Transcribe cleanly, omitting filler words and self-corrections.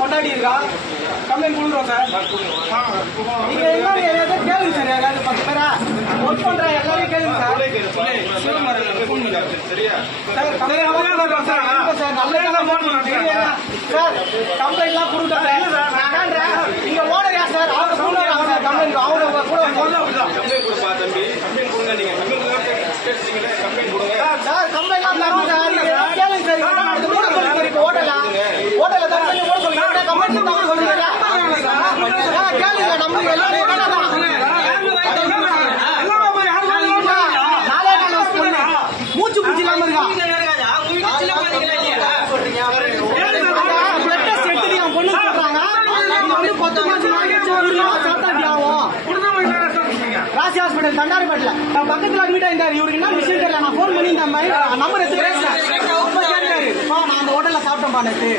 கொண்டாடி இருக்கா கம்ப்ளைண்ட் கொடுக்குறோம் சார். நீங்க எல்லாரும் ஏதாவது கேளுங்க சார். யாராவது 10 பேரா ஒர்க் பண்ற எல்லாரையும் கேளுங்க சார். சார் கம்ப்ளைண்ட் எல்லாம் கொடுக்குறேன். நீங்க ஓனர் யார் சார்? அவங்க கொடுக்குறாங்க சார் கம்ப்ளைண்ட். அவங்க கூட சார் கம்ப்ளைண்ட் எல்லாம் தரோம் சார். கேளுங்க சார். இப்போ ஹோட்டல்ல தான் சொல்லி கூட சொல்லுங்க. கம்ப்ளைண்ட் தான் சொல்லுங்க. கேளுங்க நம்ம எல்லாரும் மூச்சு பூச்சி இல்லாம இருக்கா? பொண்ணு சொல்றாங்க வந்து 10 மாசம் சாத்தாட்டி ஆகும். ராசி ஹாஸ்பிட்டல் தண்டாரிப்பேட்டில் பக்கத்துல அட்மிட் ஆயிருந்தாரு. இவருக்கு என்ன விஷயம் தெரியல. நான் போன் பண்ணி இந்த மாதிரி நம்பர் எடுத்து பேசுறேன். நான் அந்த ஹோட்டல்ல சாப்பிட்டேன் நேற்று.